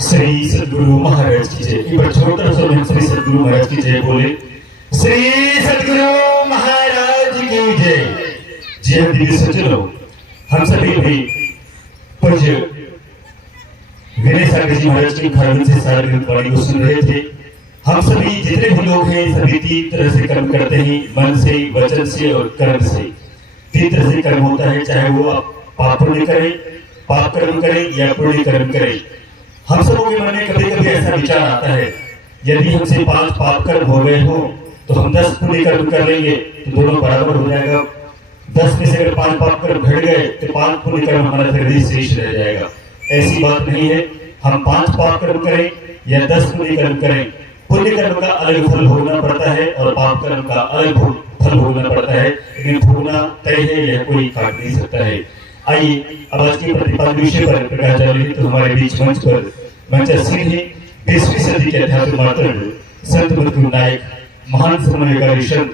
श्री सद्गुरु महाराज की जय। एक बार छोटा सा हम श्री सद्गुरु महाराज की जय बोले। श्री सद्गुरु महाराज की जय। जी हाँ दीदी सज्जनों, हम सभी भी पूज्य विनय सागर जी महाराज की खरगोन से सार्वजनिक वाणी को सुन रहे थे। हम सभी जितने भी लोग हैं सभी तीन तरह से कर्म करते हैं, मन से, वचन से और कर्म से। तीन तरह से कर्म होता है, चाहे वो आप पाप पुण्य करें, पाप कर्म करें या पुण्य कर्म करें। हम सबों के मन में कभी कभी ऐसा विचार आता है, यदि हमसे 5 पाप कर्म हो गए हो तो हम 10 पुण्य कर्म कर लेंगे तो दोनों बराबर हो जाएगा। 10 में से अगर 5 पाप कर्म घट गए तो 5 पुण्य कर्म हमारा फिर शेष रह जाएगा। ऐसी बात नहीं है, हम 5 पाप कर्म करें या 10 पुण्य कर्म करें, पुण्य कर्म का अलग फल भोगना पड़ता है और पाप कर्म का अलग फल भोगना पड़ता है, लेकिन भोगना तय है, यह कोई काट नहीं सकता है। आइए अब आज के प्रतिपाद्य विषय पर प्रकाश तो हमारे बीच मंच पर मंचासीन है 20वीं सदी के अध्यात्म मातृ संत मृत्यु नायक, महान समन्वयकारी संत,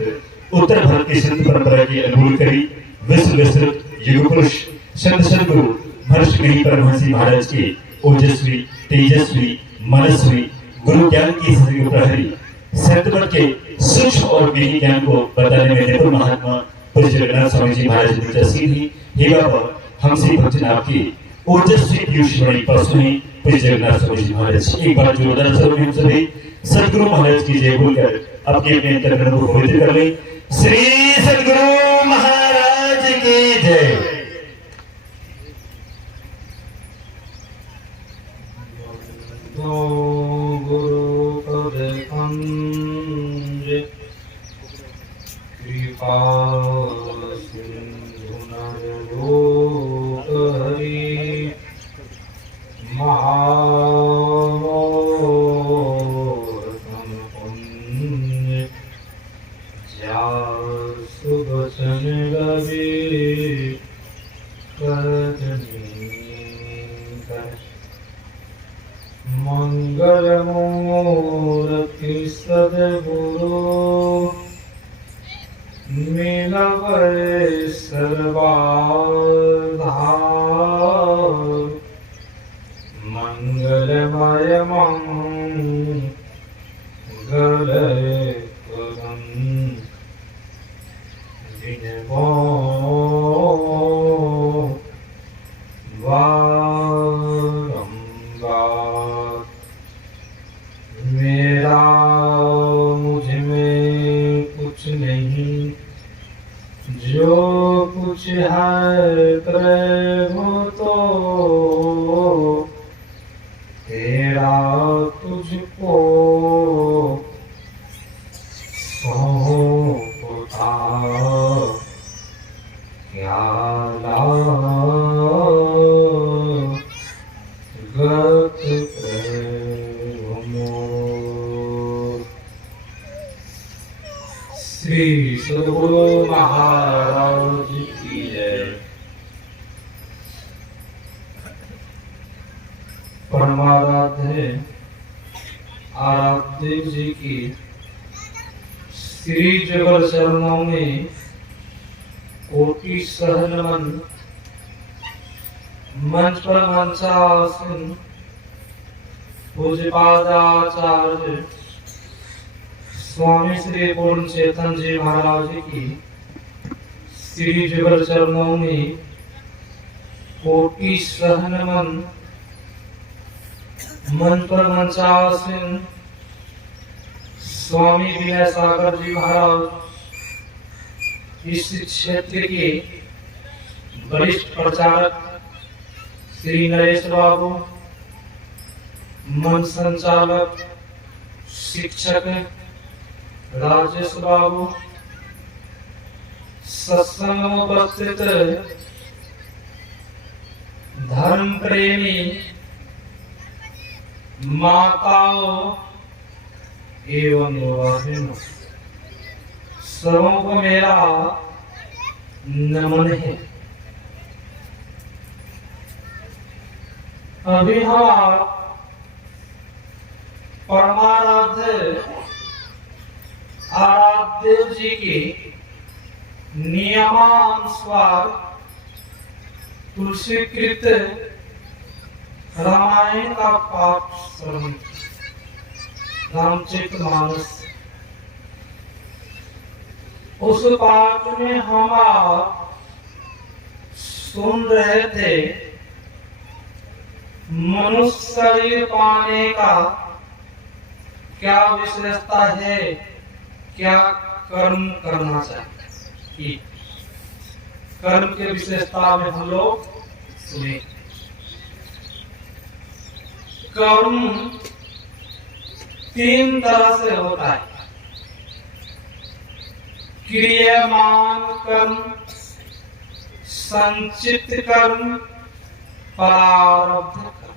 उत्तर भारत की संत परंपरा की अनुकूल करी विश्व विस्तृत युग पुरुष संत सद्गुरु महर्षि परमहंस महाराज के ओजस्वी, तेजस्वी, मनस्वी गुरु ज्ञान की प्रहरी संतपद के सूक्ष्म और गहन ज्ञान को बताने में निपुण महात्मा पूज्य जगन्नाथ स्वामी जी महाराज मंचासीन ही। हे बाबा, हमसे भक्तजन आपकी ओजस्वी पीयूष वाणी पर सुने पूज्य जगन्नाथ स्वामी जी महाराज। एक बार जोरदार शब्द हम सभी सद्गुरु महाराज की जय बोलकर अपने अपने अंतर्मन को पवित्र कर लें। श्री सद्गुरु महाराज की जय। गुरु पद कृपा सिंधु नरलोक हरि महावतम पुण्य जासु वचन रवि करजनी मंगल मूर्ति सद्गुरु मिलवै सर्वाधार मंगलमय मंगल करम दिनवो मेरा मुझ में कुछ नहीं, जो कुछ है प्रेम तो तेरा तुझको सौंपता क्या लागत श्री सद्गुरु महाराज की जय। परमाराध्य आराध्य जी की श्री जगत चरणों में कोटि सहनमन। मंच पर मंचासीन पूज्यपादाचार्य स्वामी श्री पूर्ण चेतन जी महाराज की श्री जुगल चरणों में कोटि सहनमन। मन पर मंचासीन स्वामी विनय सागर जी महाराज, इस क्षेत्र के वरिष्ठ प्रचारक श्री नरेश बाबू, मन संचालक शिक्षक राजेश बाबू, सत्संग में उपस्थित धर्म प्रेमी माताओं एवं बहनों, सबों को मेरा नमन है। अभी हम परमाराध्य आराध्य जी के नियमानुसार तुलसीकृत रामायण का पाठ श्रवण, रामचरितमानस। उस पाठ में हम आप सुन रहे थे मनुष्य शरीर पाने का क्या विशेषता है, क्या कर्म करना चाहिए। कर्म के विशेषता में हम लोग सुने। कर्म 3 तरह से होता है। क्रियमान कर्म, संचित कर्म, प्रारब्ध कर्म।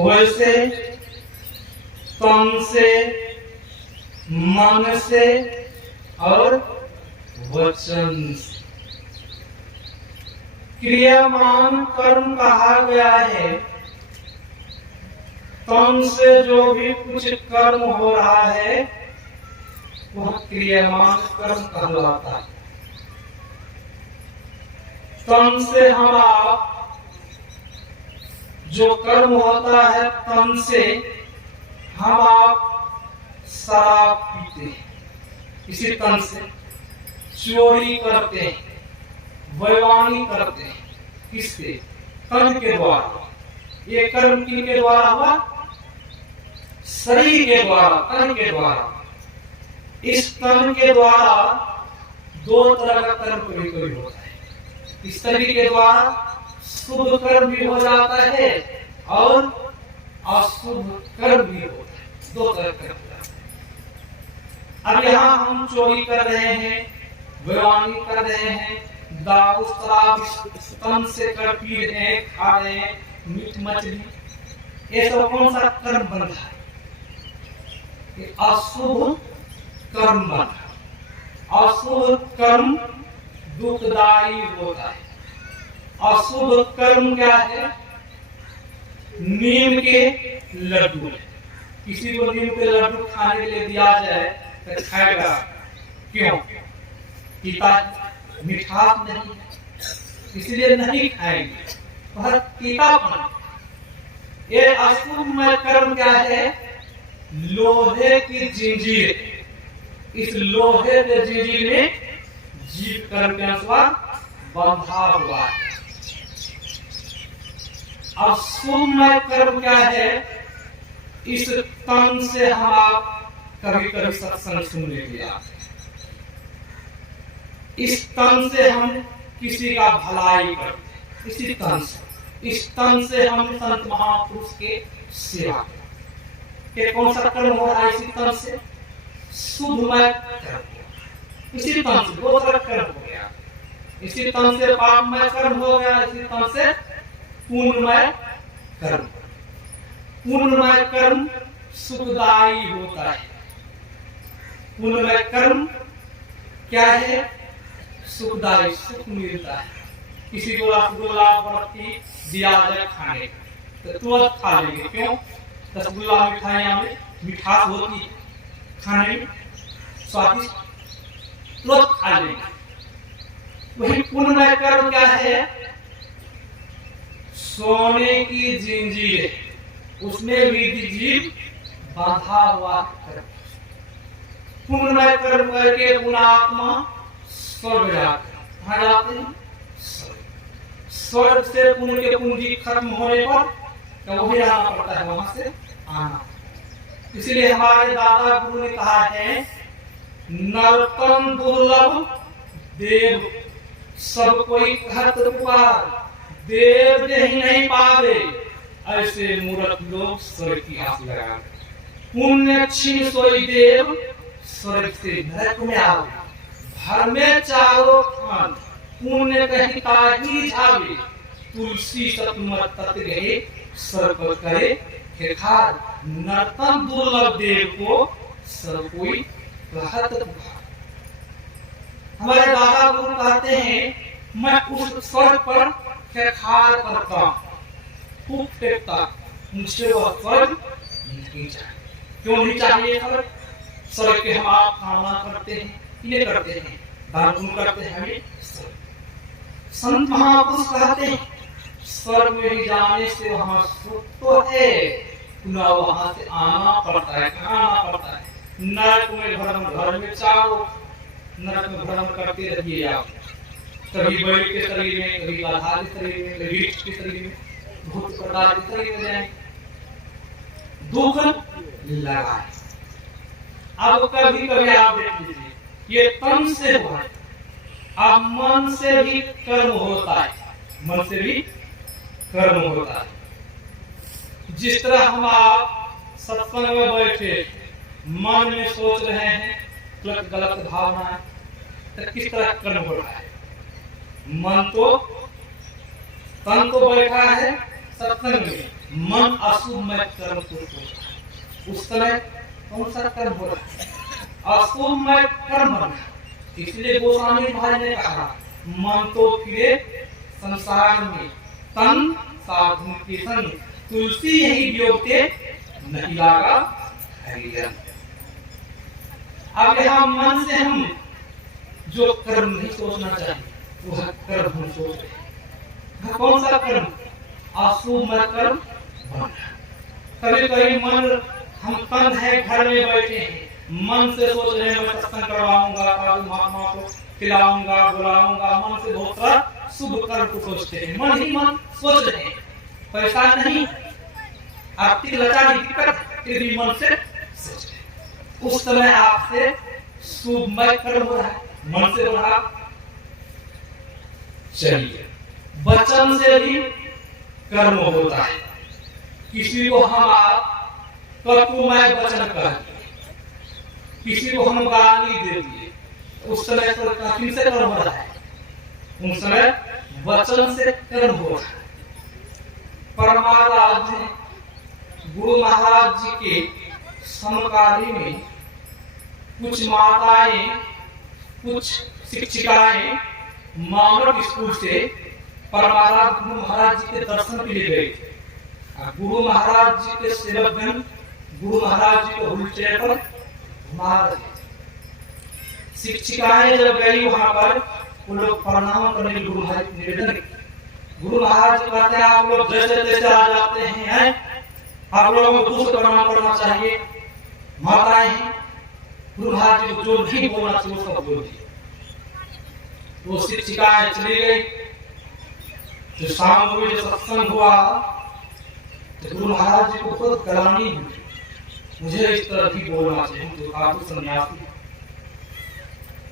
वैसे तन से, मन से और वचन से। क्रियामान कर्म कहा गया है तन से जो भी कुछ कर्म हो रहा है वह क्रियामान कर्म कहलाता है। तन से हम आप जो कर्म होता है, तन से हम आप शराब पीते हैं, इसी तन से चोरी करते हैं, बेईमानी करते हैं, किससे? तन के द्वारा। ये कर्म किनके द्वारा हुआ? शरीर के द्वारा, तन के द्वारा। इस तन के द्वारा 2 तरह का कर्म कभी कभी होता है। इस शरीर के द्वारा शुभ कर्म भी हो जाता है और अशुभ कर्म भी होता है। 2 तरह का कर्म होता है। अब यहाँ हम चोरी कर रहे हैं, बेईमानी कर रहे हैं, दारू शराब तन से कर पी रहे हैं, खा रहे हैं, मीट मछली, ये सब कौन सा कर्म बन रहा है? ये अशुभ कर्म बन रहा है। अशुभ कर्म दुखदायी होता है। अशुभ कर्म क्या है? नीम के लड्डू। किसी को नीम के लड्डू खाने के लिए दिया जाए तो खाएगा, क्यों? पिता मिठास नहीं है, इसलिए नहीं खाएंगे, वह तीतापन। ये अशुभ कर्म क्या है? लोहे की जंजीर। इस लोहे के जंजीर में जीव कर्म के अनुसार बंधा हुआ है। अशुभ कर्म क्या है? इस तन से हम आप कभी कभी सत्संग सुनने के लिए आते हैं। इस तन से हम किसी का भलाई करते हैं, इसी तन से। इस तन से हम संत महापुरुष के सेवा करते हैं। कौन सा कर्म हो रहा है इसी तन से? शुभमय कर्म। इसी तन से 2 तरह कर्म हो गया। इसी तन से पापमय कर्म हो गया, इसी तन से पुण्यमय कर्म। पुण्यमय कर्म सुखदायी होता है। पुण्यमय कर्म क्या है? सुखदायी, सुख मिलता है। किसी को रसगुल्ला बर्फी दिया जाए खाने तो तुरंत खा लेंगे, क्यों? रसगुल्ला मिठाइयाँ में मिठास होती है, खाने में स्वादिष्ट, तुरंत खा लेंगे। वही पुण्यमय कर्म क्या है? सोने की जंजीर, उसमें भी जीव बांधा हुआ कर्म। पुण्यमय कर्म करके पुण्यात्मा स्वर्ग जाते हैं। कहाँ जाते हैं? स्वर्ग से पुण्य के पूंजी खत्म होने पर तो वही आना पड़ता है, वहां से आना। इसलिए हमारे दादा गुरु ने कहा है, नरतन दुर्लभ देव सब कोई कहत पुकार, देव ही नहीं पावे ऐसे मूर्ख लोग स्वर्ग की आस लगा। पुण्य क्षीण सोई देव स्वर्ग से नरक में आओ, घर में चारों खान पुण्य कहता ही जावे, तुलसी सतमत तत गए सर्व करे खेखार। नर्तन दुर्लभ देव को सब कोई कहत पुकार। हमारे दादा गुरु कहते हैं, मैं उस स्वर्ग पर खेखार करता हूँ, खूब फेंकता, मुझसे वह स्वर्ग नहीं चाहिए। क्यों नहीं चाहिए? स्वर्ग के हम आप कामना करते हैं, ये करते हैं, दान पुण्य करते हैं, हमें संत महापुरुष कहते हैं स्वर्ग में ही जाने से वहां सुख तो है, पुनः वहां से आना पड़ता है, आना पड़ता है। नरक में भ्रम, घर में चाहो, नरक में भ्रम करते रहिए आप। कभी बैल के शरीर में, कभी गाधा के शरीर में, कभी वृक्ष के शरीर में, बहुत प्रकार के शरीर में जाए, दुख लगाए। अब कभी कभी आप देख लीजिए, ये तन से हुआ है, अब मन से भी कर्म होता है, मन से भी कर्म होता है। जिस तरह हम आप सत्संग में बैठे मन में सोच रहे हैं गलत गलत भावना है, तो किस तरह कर्म हो रहा है? मन तो, तन तो बैठा है सत्संग में, मन अशुभमय कर्म को सोच रहा है। उस समय कौन सा कर्म हो रहा है? अशुभमय कर्म हो रहा है। इसलिए गोस्वामी महाराज ने कहा, मन तो फिरे संसार में, तन साधु के संग, तुलसी यही वियोगते नहीं लागा हरिजन। अब यहाँ मन से हम जो कर्म नहीं सोचना चाहिए, वह कर्म हम सोच रहे हैं। कौन सा कर्म? अशुभमय कर्म। कभी कभी मन, हम तन है घर में बैठे हैं, मन से सोच रहे हैं मैं सत्संग करवाऊंगा, महात्मा को खिलाऊंगा, बुलाऊंगा, मन से बहुत सारा शुभ कर्म को सोचते हैं, मन ही मन सोच रहे हैं। पैसा नहीं, आर्थिक लाचारी दिक्कत, फिर भी मन से सोच रहे हैं। उस समय आपसे शुभमय कर्म हो रहा है, मन से हो रहा। चलिए, वचन से भी कर्म होता है। किसी को हम आप कटुमय वचन कहते, किसी को हम गाली दे दिए, उस समय किन से कर्म हो रहा है? उस समय वचन से कर्म हो रहा है। परमाराज ने गुरु महाराज जी के समकाली में कुछ माताएं, कुछ शिक्षिकाएं मानव स्कूल से परमाराज गुरु महाराज जी के दर्शन के लिए गए। गुरु महाराज जी के सेवकगण गुरु महाराज जी को व्हीलचेयर पर घुमा रहे। शिक्षिकाएं जब गई वहां पर, वो लोग प्रणाम करने गुरु महाराज निवेदन, गुरु महाराज जी कहते हैं आप लोग जैसे तैसे आ जाते हैं, आप लोगों को दूसरे प्रणाम करना चाहिए। माताएं गुरु महाराज जी को जो नहीं बोलना चाहिए उसको बोल दिया। वो शिक्षिकाएं चली गई। तो शाम को जब सत्संग हुआ तो गुरु महाराज जी को बहुत गलानी हुई, मुझे इस तरह ही बोलना चाहिए, तो साधु सन्यासी।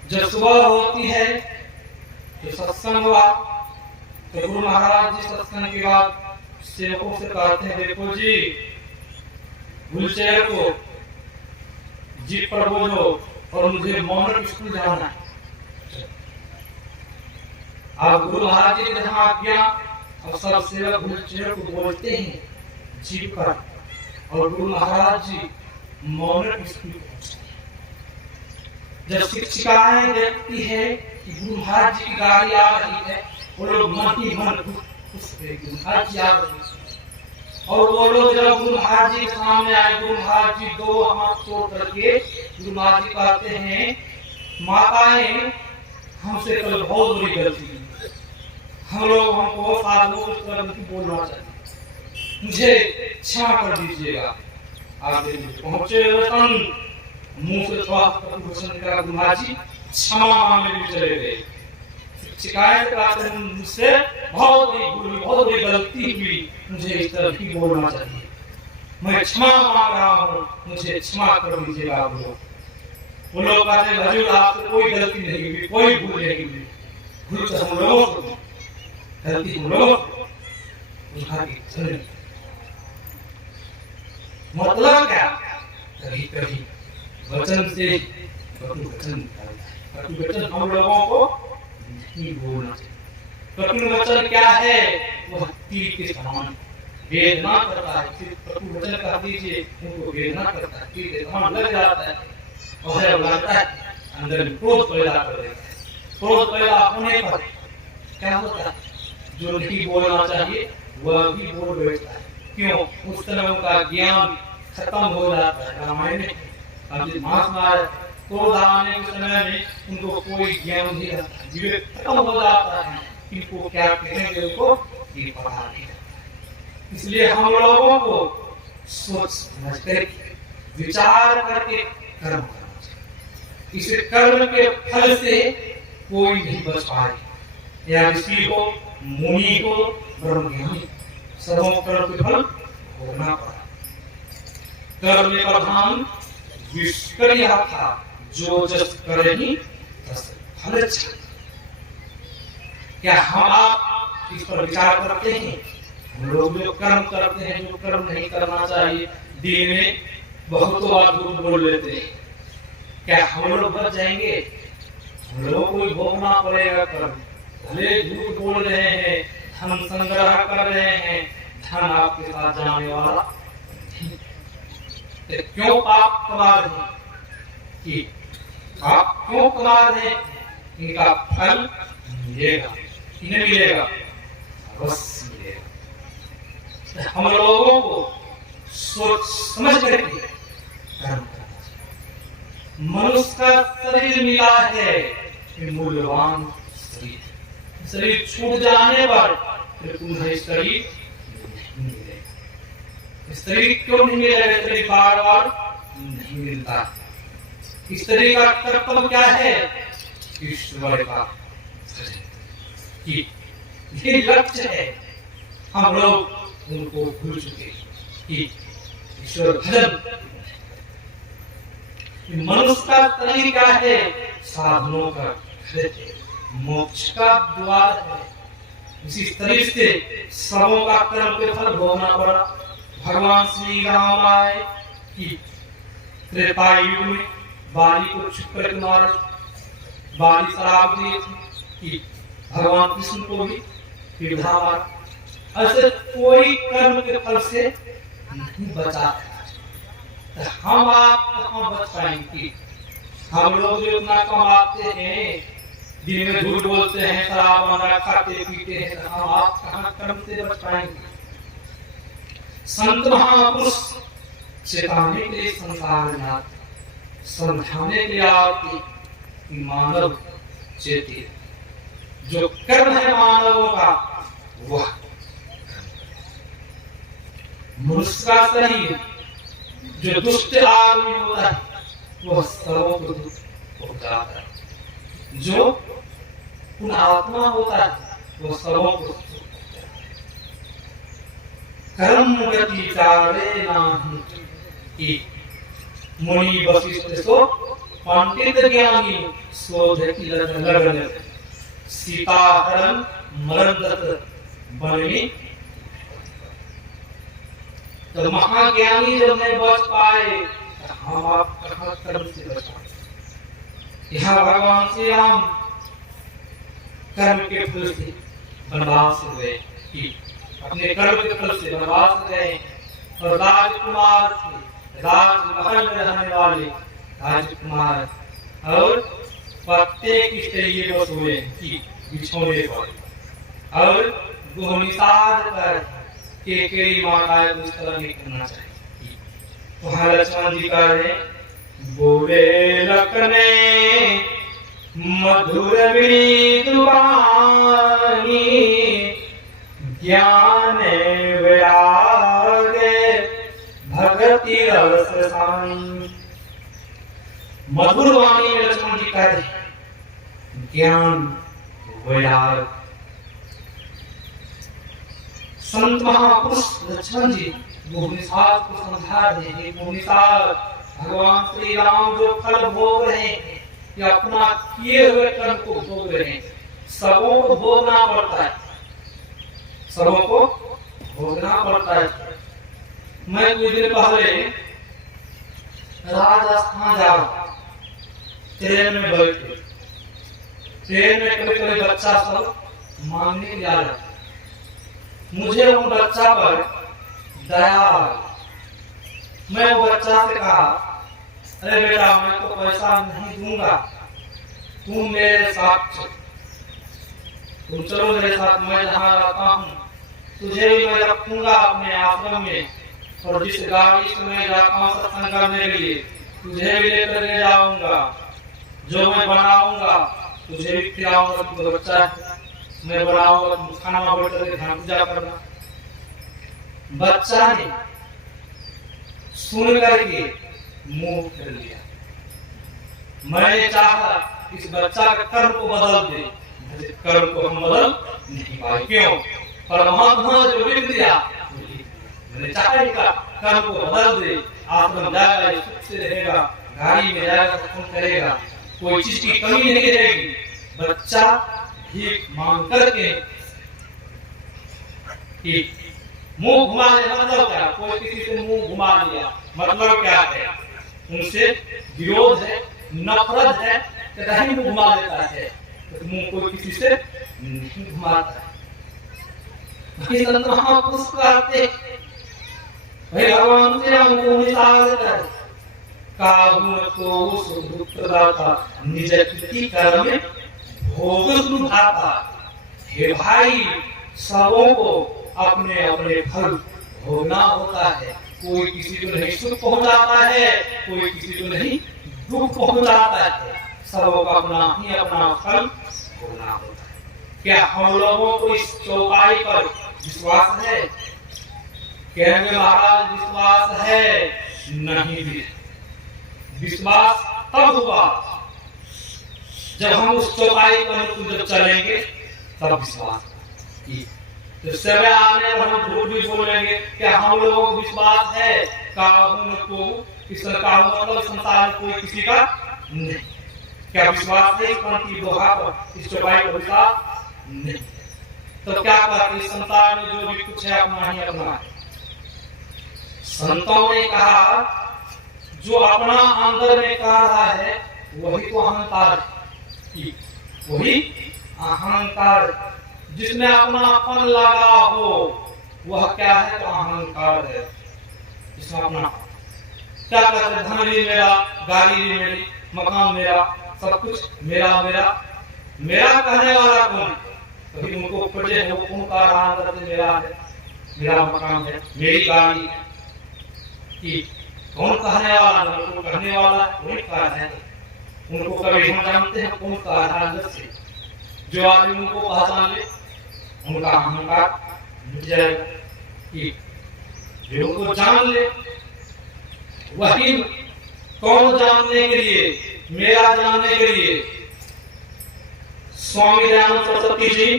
जब सुबह होती है तो सत्संग हुआ, तो गुरु महाराज जी सत्संग के बाद सेवकों से कहते हैं, देखो जी व्हीलचेयर को जीप पर बोलो और मुझे मॉडर्न स्कूल जाना है। अब गुरु महाराज जी ने जहाँ आज्ञा, और सब सेवक व्हीलचेयर को बोलते हैं जीप पर, और गुरु महाराज जी मॉडर्न स्कूल पहुंचते हैं। जब शिक्षिकाएं देखती है कि गुरु महाराज जी की गाड़ी आ रही है, वो लोग मन ही मन खुश थे, गुरु महाराज जी आ रहे हैं। और वो लोग जब गुरु महाराज जी के सामने आए, गुरु महाराज जी दो हाथ जोड़ करके गुरु महाराज जी कहते हैं, माताएं हमसे कल बहुत बड़ी गलती की, हम लोग हमको साधुओं की तरह नहीं बोलना चाहिए, मुझे क्षमा कर दीजिएगा। आप पहुंचे मुंह से थोड़ा वचन करा, गुरु महाराज जी क्षमा मांगने भी चले गए। शिकायत करते हैं मुझसे बहुत बड़ी गलती हुई, मुझे इस तरह की बोलना चाहिए, मैं क्षमा मांग रहा हूँ, मुझे क्षमा कर दीजिएगा। वो लोग कहते हैं हजूर आपसे कोई गलती नहीं हुई, कोई भूल नहीं हुई, भूल तो हम लोगों को, गलती हम लोगों को। मतलब क्या? कभी कभी वचन से वचन हम लोगों को नहीं बोलना चाहिए। कटु वचन क्या है? वह तीर के समान वेदना करता है। कटु वचन कह दीजिए उनको वेदना करता है, तीर के समान लग जाता है और लगता है अंदर में क्रोध पैदा कर देता है। क्रोध पैदा होने पर क्या होता है? जो नहीं बोलना चाहिए वह भी बोल बैठता है। क्यों? उस समय उनका ज्ञान खत्म हो जाता है। रामायण में क्रोध आने के समय में उनको कोई ज्ञान नहीं रहता, विवेक खत्म हो जाता है। इनको क्या कहेंगे, उनको ये पता नहीं। इसलिए हम लोगों को सोच समझ कर विचार करके कर्म करना चाहिए। इस कर्म के फल से कोई नहीं बच पाए। या ऋषि को, मुनि को, ब्रह्मज्ञानी सबों कर्म के फल भोगना पड़ा। कर्म में प्रधान विश्व था, जो जस करे ही तस फल चाहिए। क्या हम आप इस पर विचार करते हैं? हम लोग जो कर्म करते हैं, जो कर्म नहीं करना चाहिए, दिन में बहुत बार झूठ बोल लेते हैं, क्या हम लोग बच जाएंगे? हम लोगों को भोगना पड़ेगा कर्म। भले झूठ बोल रहे हैं, धन संग्रह कर रहे हैं, धन आपके साथ जाने वाला नहीं। क्यों पाप कमा रहे हैं? कि आप क्यों कमा रहे हैं? इनका फल मिलेगा, इन्हें मिलेगा, अवश्य मिलेगा। हम लोगों को सोच समझ करके कर्म करना चाहिए। मनुष्य का शरीर मिला है, मूल्यवान शरीर। शरीर छूट जाने पर फिर तुम्हें शरीर नहीं मिलेगा। शरीर क्यों नहीं मिलेगा? शरीर बार बार नहीं मिलता। स्त्री का कर्तव्य क्या है? ईश्वर का ये लक्ष्य है। हम लोग उनको भूल चुके कि ईश्वर भजन। मनुष्य का शरीर क्या है? साधनों का मोक्ष का द्वार है। इसी शरीर से सबों का कर्म के फल भोगना पड़ा। भगवान श्री राम आए कि त्रेता युग में बाली को छुप कर मारा। बाली शराब दिए थे कि भगवान कृष्ण को भी पीढ़ा मारा। ऐसे कोई कर्म के फल से नहीं बचा। तो हम आप कहाँ बच पाएंगे? हम लोग जो इतना कमाते हैं, दिन में झूठ बोलते हैं, शराब वगैरह खाते पीते हैं, तो हम आप कहाँ कर्म से बच पाएंगे? संत महापुरुष चेताने के लिए संसार में आते, समझाने के लिए आते कि मानव चेते। जो कर्म है मानवों का, वह मनुष्य का शरीर जो दुष्ट आदमी होता है, वह सर्वों को दुख पहुंचाता है। जो पुण्यात्मा होता है, वह सर्वों को कर्म गति चारे नाही। मुनि वशिष्ठ सो पंडित ज्ञानी शोध की लगन। सीता हरण मरदत वन में। तो महाज्ञानी जब नहीं बच पाए, तो हम आप कहाँ कर्म से बच पाए? यहाँ भगवान श्री राम कर्म के फल से वनवास गए, अपने कर्म के फल से वनवास गए। और राजकुमार थे, राजमहल में रहने वाले राजकुमार, और प्रत्येक स्त्री को सोए कि बिछोने पर, और गोनिसाद कर केकरी माताएं कुछ तरह नहीं करना चाहिए। वहां लक्ष्मण जी कह रहे, बोले लखने मधुर मृदुवाणी, ज्ञान वैराग्य भक्ति रस साई। मधुर वाणी में लक्ष्मण जी कह रहे, ज्ञान वैराग्य। संत महापुरुष लक्ष्मण जी भूमिसार को समझा देंगे। भूमिसार भगवान श्री राम जो फल भोग रहे हैं, या अपना किए हुए कर्म को भोग रहे हैं, सबों को भोगना पड़ता है, सबों को भोगना पड़ता है। मैं कुछ दिन पहले राजस्थान जा रहा, ट्रेन में बैठे, ट्रेन में कभी कभी बच्चा सब मांगने जा रहा, मुझे उन बच्चा पर दया आई। मैं वो बच्चा से कहा, अरे बेटा मैं तो पैसा नहीं दूंगा, तुम मेरे साथ चलो, तुम चलो मेरे साथ, मैं जहाँ रहता हूँ तुझे भी मैं रखूंगा अपने आश्रम में, और जिस गाड़ी से मैं जाता हूँ सत्संग करने के लिए तुझे भी लेकर ले जाऊंगा, जो मैं बनाऊंगा तुझे भी खिलाऊंगा। तो बच्चा मैं बनाऊंगा, तुम खाना में बैठ कर ध्यान पूजा करना। बच्चा ने सुन करके मुंह फेर लिया। मैंने चाहा इस बच्चा का कर्म को बदल दे, कर्म को हम बदल नहीं पाए। क्यों? परमात्मा जो लिख दिया, मैंने चाहा इसका कर्म को बदल दे, आश्रम जाएगा, सुख से रहेगा, गाड़ी में जाएगा, सुख करेगा, कोई चीज की कमी नहीं रहेगी। बच्चा भीख मांग करके मुंह घुमा लेना मतलब क्या? कोई किसी से मुंह घुमा लिया मतलब क्या है? उनसे विरोध है, नफरत है, कहीं मुंह घुमा लेता है, तो मुंह कोई किसी से नहीं घुमाता है। भाई भगवान से हमको मिसाल देता है, काहू तो सुखदाता निज कृति कर्म भोग सुधाता। हे भाई, सबों को अपने अपने फल भोगना होता है। कोई किसी को नहीं सुख पहुंचाता है, कोई किसी को नहीं दुख पहुंचाता है, सबों का अपना ही अपना फल भोगना होता है। क्या हम लोगों को इस चौपाई पर विश्वास है? कहेंगे महाराज विश्वास है, नहीं भी। विश्वास तब हुआ जब हम उस चौपाई पर जब चलेंगे, तब विश्वास। तो समय आने पर हम झूठ भी बोलेंगे। क्या हम लोगों को विश्वास है कानून को? इस कानून मतलब संसार में कोई किसी का नहीं। क्या विश्वास है की दोहा पर, इस चौपाई पर विश्वास नहीं? तो क्या करते? संसार में जो भी कुछ है अपना ही अपना है। संतों ने कहा जो अपना अंदर में कर रहा है वही तो अहंकार है, वही अहंकार। जिसमें अपनापन लगा हो वह क्या है? तो अहंकार है। इसमें अपना क्या कहते? धन भी मेरा, गाड़ी भी मेरी, मकान मेरा, सब कुछ मेरा मेरा मेरा कहने वाला कौन? कभी उनको खोजे है, वो कौन कह रहा है मेरा है, मेरा मकान है, मेरी गाड़ी है? कि कौन कहने वाला? उनको कहने वाला वही कह रहे हैं। उनको कभी हम जानते हैं कौन कह रहा है अंदर से? जो आदमी उनको पहचान ले, उनका अहंकार मिट जाएगा। कि जो उनको जान ले, वही कौन जानने के लिए? मेरा जानने के लिए स्वामी दयानंद सरस्वती जी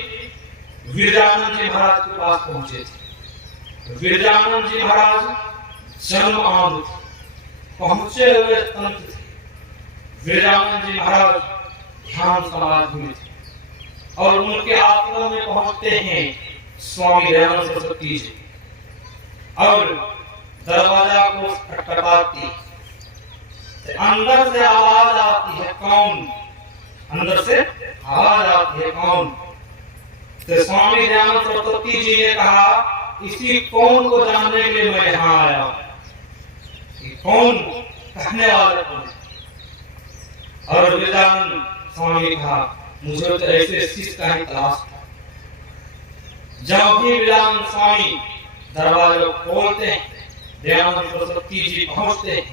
विरजानंद जी महाराज के पास पहुंचे थे। विरजानंद जी महाराज जन्म आंध पहुंचे हुए संत थे। विरजानंद जी महाराज ध्यान समाधि में थे और उनके आश्रम में पहुंचते हैं स्वामी दयानंद सरस्वती जी और दरवाजा को खटखटाती, अंदर से आवाज आती है, कौन? अंदर से आवाज आती है, कौन? तो स्वामी दयानंद सरस्वती जी ने कहा इसी कौन को जानने के लिए मैं यहाँ आया हूँ। कौन कहने वाला कौन? और विरजानंद स्वामी ने कहा मुझे तो ऐसे शिष्य का ही तलाश था। जब भी विरजानंद स्वामी दरवाजा खोलते हैं, दयानंद सरस्वती जी पहुंचते हैं,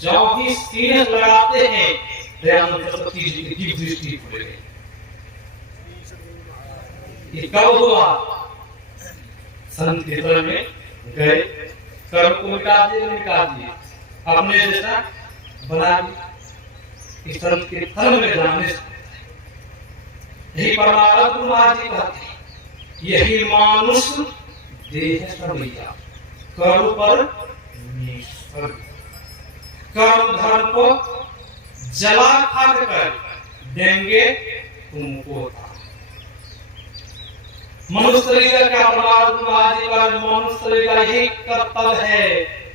जब भी सीने लगाते हैं, दयानंद सरस्वती जी की दिव्य दृष्टि खुल गई। ये कब हुआ? संत कीर्तन में गए, कर्म को मिटा दिए, अपने जैसा बना दिया। इस संत कीर्तन में जाने से यही परमात्मा महाराज जी कहते हैं, यही मानुष देह सर्वैया कर्म पर निष्फल। कर्म धर्म को जला खाक कर देंगे तुमको। मनुष्य शरीर का परमात्मा महाराज जी का मनुष्य शरीर का यही कर्तव्य है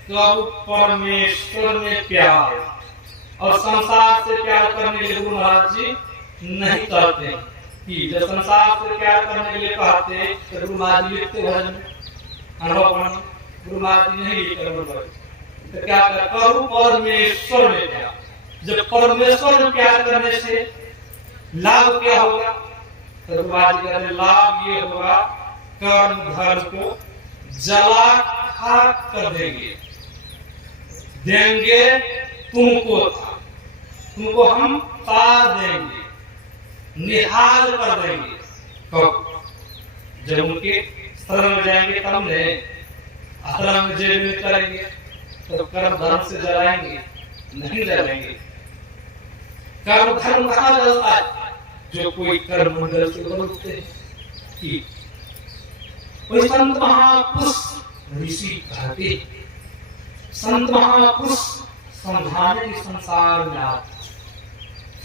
तो अब परमेश्वर में प्यार और संसार से प्यार करने के लिए गुरु महाराज जी नहीं कहते कि जब संसार से प्यार करने के लिए कहते तो गुरु महाराज जी लिखते भजन अनुभव गुरु महाराज जी नहीं लिखते। तो क्या करो? परमेश्वर में प्यार। जब परमेश्वर में प्यार करने से लाभ क्या होगा? तो गुरु महाराज जी कहते लाभ ये होगा कर्म धर्म को जला खाक कर देंगे तुमको हम तार देंगे, निहाल कर देंगे। कब? जब उनके शरण में जाएंगे तब ने अधर्म जेल में करेंगे, तब कर्म धर्म से जलाएंगे, नहीं जलाएंगे। कर्म धर्म कहाँ जलता है? जो कोई कर्म मंडल से बोलते हैं कि वही संत महापुरुष ऋषि कहते, संत महापुरुष समझाने के संसार में आते,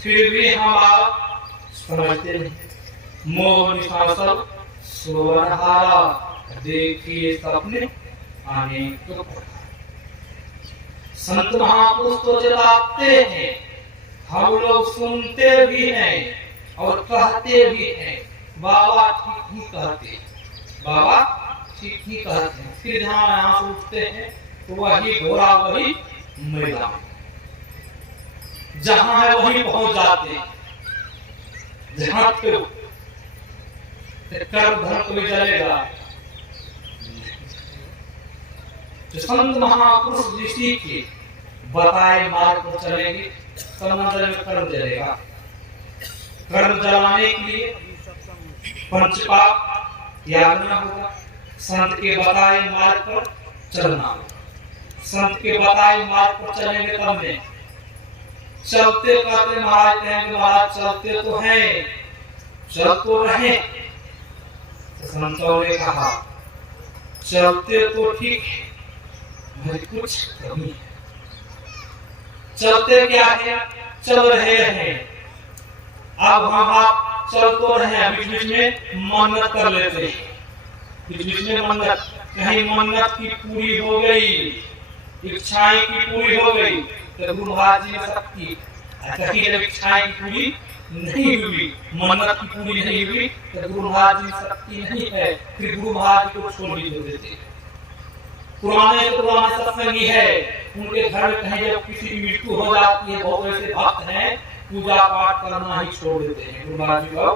फिर भी हम आप समझते नहीं। मोह निशा सब सुवरहारा, देखिए सपने आने को संत महापुरुष तो जलाते हैं, हम लोग सुनते भी हैं और कहते भी हैं बाबा ठीक ही कहते, बाबा ठीक ही कहते हैं। फिर जहाँ यहाँ से उठते हैं तो वही घोड़ा वही मैदान, जहाँ है वही पहुंच जाते हैं। जहाँ पे कर्म धर्म को भी जलेगा, जो संत महापुरुष ऋषि के बताए मार्ग पर चलेंगे तब मंदिर में कर्म जलेगा। कर्म जलाने के लिए पंचपाप त्यागना होगा, संत के बताए मार्ग पर चलना होगा। संत के बताए मार्ग पर चलेंगे तब में चलते कहते महाराज कहेंगे महाराज चलते तो हैं, चल तो रहे। संतों ने कहा चलते तो ठीक है, मुझे कुछ कमी है। चलते क्या है? चल रहे हैं। अब हम आप चल तो रहे हैं, बीच बीच में मन्नत कर लेते हैं, बीच बीच में मन्नत, कहीं मन्नत की पूरी हो गई, इच्छाएं की पूरी हो गई तो गुरु महाराज जी ने शक्ति, कहीं जब इच्छाएं पूरी नहीं हुई, मन्नत की पूरी नहीं हुई तो गुरु महाराज जी शक्ति नहीं है, फिर गुरु महाराज को छोड़ भी देते। पुराने सत्संगी है, उनके घर में कहीं जब किसी की मृत्यु हो जाती है, बहुत ऐसे भक्त हैं पूजा पाठ करना ही छोड़ देते हैं, गुरु महाराज जी को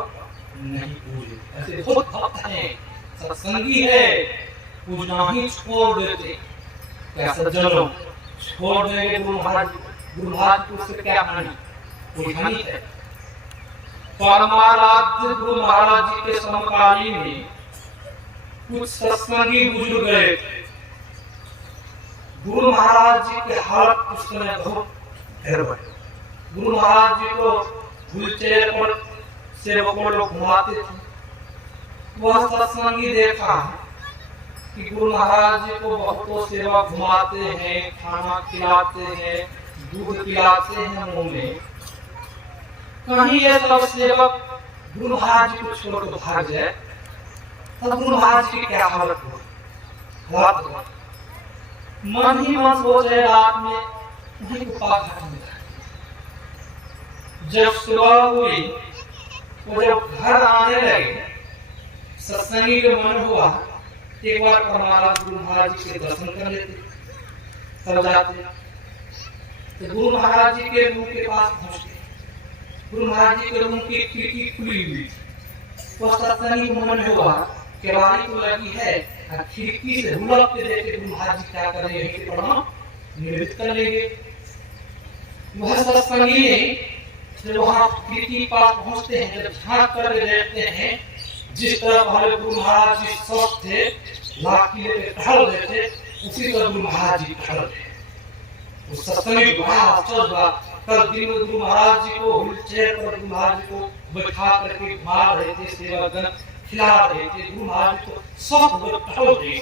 नहीं पूजे। ऐसे बहुत भक्त हैं, सत्संगी है, पूजना ही छोड़ देते। क्या सज्जनों, छोड़ देंगे गुरु महाराज को, उससे क्या हानि? कोई हानि है? परमाराध्य गुरु महाराज जी के समकालीन में कुछ सत्संगी बुजुर्ग गए। गुरु महाराज जी के हालत उस समय बहुत गड़बड़। गुरु महाराज जी को व्हीलचेयर पर सेवकों लोग घुमाते थे। वह सत्संगी देखा कि गुरु महाराज जी को बहुतों सेवक घुमाते हैं, खाना खिलाते हैं, दूध पिलाते हैं मुंह में। कहीं ये सब सेवक गुरु महाराज जी को छोड़ कर भाग जाए तब गुरु महाराज की क्या हालत हो? मन ही मन सोच रहे रात में वहीं को पाखा में। जब सुबह हुई वो जब घर आने लगे, सत्संगी के मन हुआ एक बार हमारा गुरु महाराज जी के दर्शन कर लेते, तब जाते। तो गुरु महाराज जी के रूम के पास पहुंचते। गुरु महाराज जी के रूम की खिड़की खुली हुई, वो सत्संगी के मन हुआ केवाड़ी तो लगी है, खिड़की से हुलक के देखे गुरु महाराज जी क्या कर रहे हैं, प्रणाम निवेदित कर लेंगे। वह सत्संगी जब वहां खिड़की पास पहुंचते हैं, जब झांक कर देखते हैं, जिस तरह हमारे गुरु महाराज जी स्वस्थ थे, लाठी लेके टहल रहे थे, उसी तरह गुरु महाराज जी टहल रहे। उस सत्संगी बड़ा आश्चर्य हुआ। कल दिन में गुरु महाराज जी को व्हीलचेयर पर गुरु महाराज जी को बैठा करके मार रहे थे, सेवागण खिला रहे थे, गुरु महाराज जी को स्वस्थ होकर टहल रहे थे।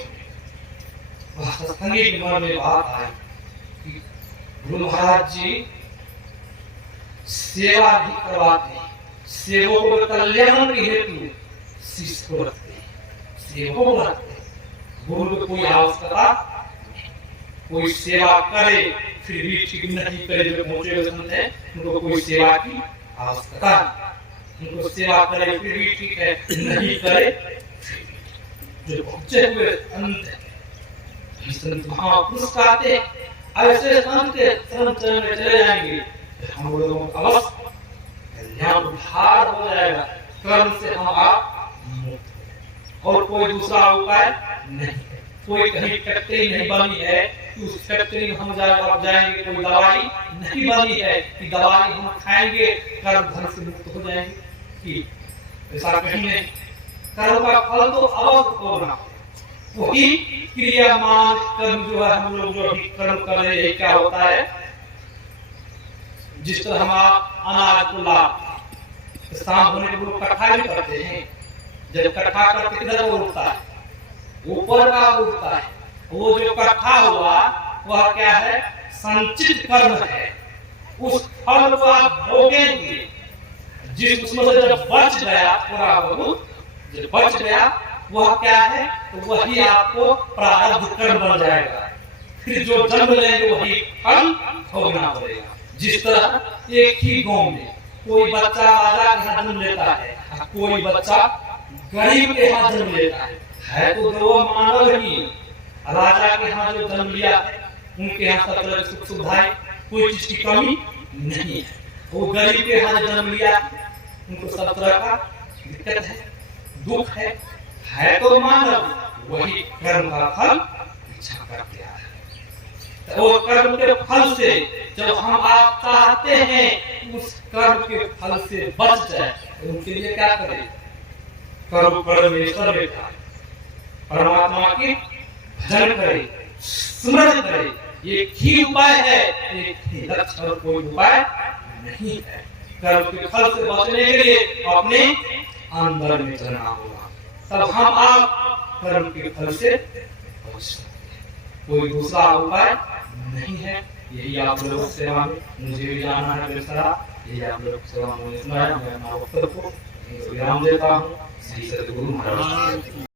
वह सत्संगी के मन में बात आई कि गुरु महाराज जी सेवा भी करवाते, सेवकों के कल्याण के हेतु शिष्य को रखते, सेवकों को रखते। गुरु को कोई आवश्यकता, कोई सेवा करे फिर भी ठीक नहीं करे, जो मोटे हुए संत हैं उनको कोई सेवा की आवश्यकता, उनको सेवा करे फिर भी ठीक है, नहीं करे जो पहुंचे हुए अंत संत महापुरुष कहते ऐसे संत के शरण में चले जाएंगे, हम लोगों का अवश्य कल्याण उद्धार हो जाएगा, कर्म से हम आप मुक्त। और कोई दूसरा उपाय नहीं, कोई कहीं फैक्ट्री नहीं बनी है कि उस फैक्ट्री में हम जाएंगे, कोई दवाई नहीं बनी है कि दवाई हम खाएंगे कर्म धन से मुक्त हो जाएंगे, कि ऐसा कहीं नहीं। कर्म का फल तो अवश्य भोगना। वही क्रियामान कर्म जो है, हम लोग जो अभी कर्म कर रहे हैं, क्या होता है, जिस तरह हम अनाज को लाभ शाम होने के लोग इकट्ठा भी करते हैं। जब इकट्ठा करके किधर उठता है, ऊपर का उठता है। वो जो इकट्ठा हुआ वह क्या है, संचित कर्म है। उस फल को आप भोगेंगे। जिस उसमें से जब बच गया पूरा बहुत, जब बच गया वह क्या है, तो वही आपको प्रारब्ध कर्म बन जाएगा। फिर जो जन्म लेंगे वही फल भोगना पड़ेगा। जिस तरह एक ही गांव में कोई बच्चा राजा के यहाँ जन्म लेता है, कोई बच्चा गरीब के यहाँ जन्म लेता है तो दो मानव ही। राजा के यहाँ जो जन्म लिया उनके यहाँ सब तरह की सुख सुविधाएं, कोई चीज की कमी नहीं है। वो गरीब के यहाँ जन्म लिया उनको सब तरह का दिक्कत है, दुख है तो मानव, वही कर्म का फल इच्छा करते हैं। वो कर्म के फल से जब हम आप चाहते हैं उस कर्म के फल से बच जाए, तो उनके लिए क्या करें, कर्म परमेश्वर बैठा परमात्मा की भजन करे, स्मरण करे। एक ही उपाय है, एक ही लक्ष्य, और कोई उपाय नहीं है। कर्म के फल से बचने के लिए अपने अंदर में चलना होगा, तब हम आप कर्म के फल से बच सकते हैं। कोई दूसरा उपाय नहीं है। यही आप लोगों की सेवा में मुझे भी जाना है बेसरा, यही आप लोगों की सेवा में सुनाया। मैं अपना वक्तव्य को विराम देता हूँ। श्री सद्गुरु महाराज।